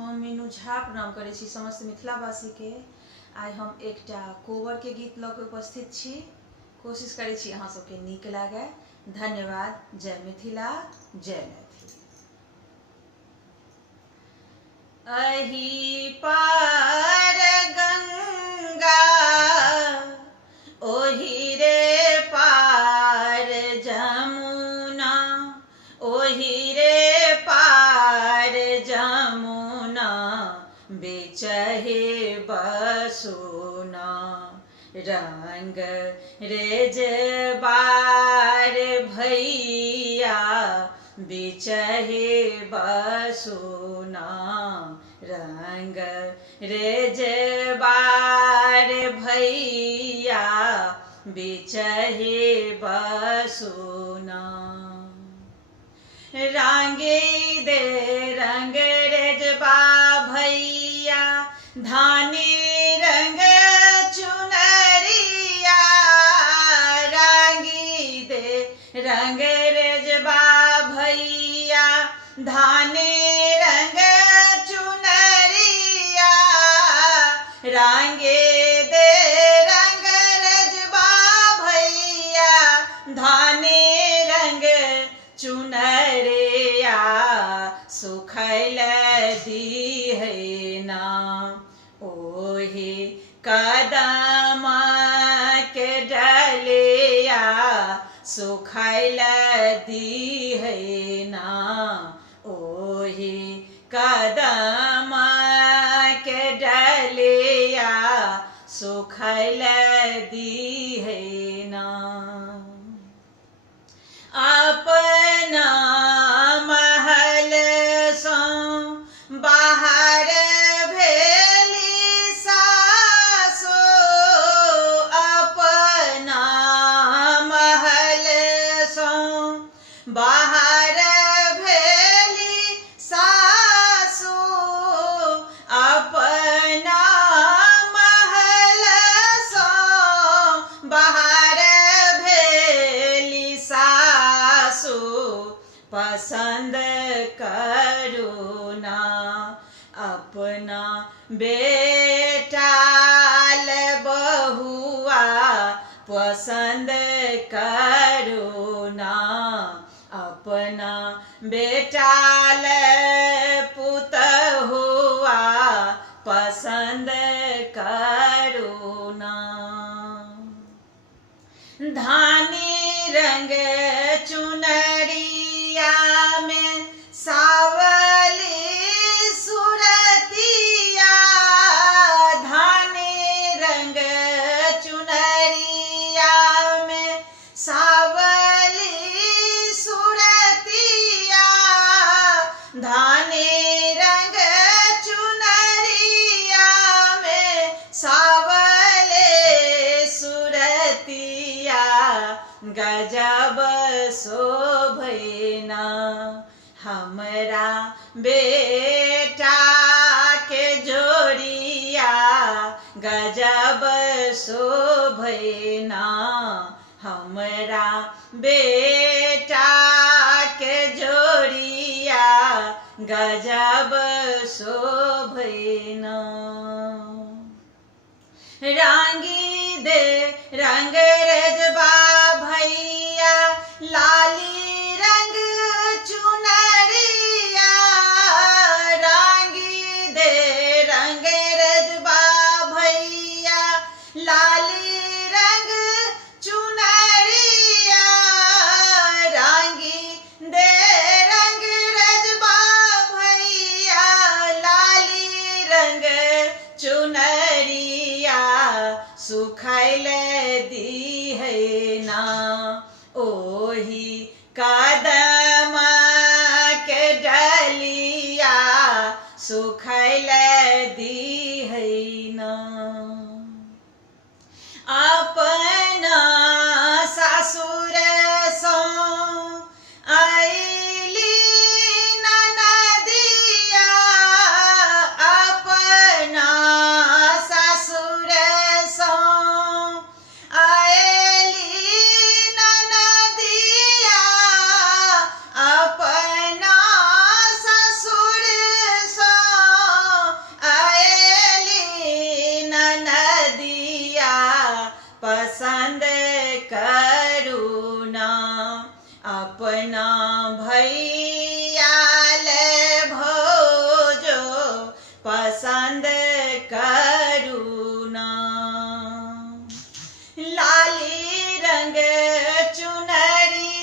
हम मीनू झा प्रणाम करै छी समस्त मिथिलावासी के। आइ हम एकटा कोबर के गीत लऽ के उपस्थित छी। कोशिश करै छी अहाँ सबके नीक लागे। धन्यवाद। जय मिथिला, जय मैथिली। अही पार गंगा ओही रे पार जमुना, ओही रे पार जमुना, बेचहे बसुना। रंग रेजबार भैया बिचहे बसुना। रंग रेजबार भैया बिचहे बसुना। रांगे दे रंग रेजबा भैया धानी रंग चुनरिया। रांगी दे रंग रेजबा भैया धानी रंग चुनरिया। रांगे दे रंग रेजबा भैया धानी रंग चुनरिया। सुखैल दी है ना ओही कदम के डलिया। सुखैल दी है ना ओही कदम के डलिया। सुखैल दी है ना अपना महल सो बाहर भेली सासो। अपना महल सो बाहर भेली सासो। अपना महल सो बाहर भेली सासो। पसंद करो ना अपना बेटा बहुआ। पसंद करो ना अपना बेटा पुतहुआ। पसंद करो ना धानी रंग चुनरिया में सावली सुरतिया। धानी रंग चुनरिया में सावली सुरतिया। धानी रंग चुनरिया में सावले सुरतिया। गजब शोभना हमरा बेटा के जोड़िया। गजब शोभना हमरा बेटा के जोड़िया। गजब शोभना रांगी दे रंग रेजबा भैया लाली रंग चुनरिया। रांगी दे रंग रेजबा भैया लाली रंग चुनरिया। रांगी दे रंग रेजबा भैया लाली रंग चुनरिया। सुखैल दी है ना ओही कदम के डलिया। सुखैल दी है ना अपना ससुर सो आइली ननदिया। अपना ससुर सो आइली ननदिया। अपना ससुर सो पसंद करू ना, अपना भैया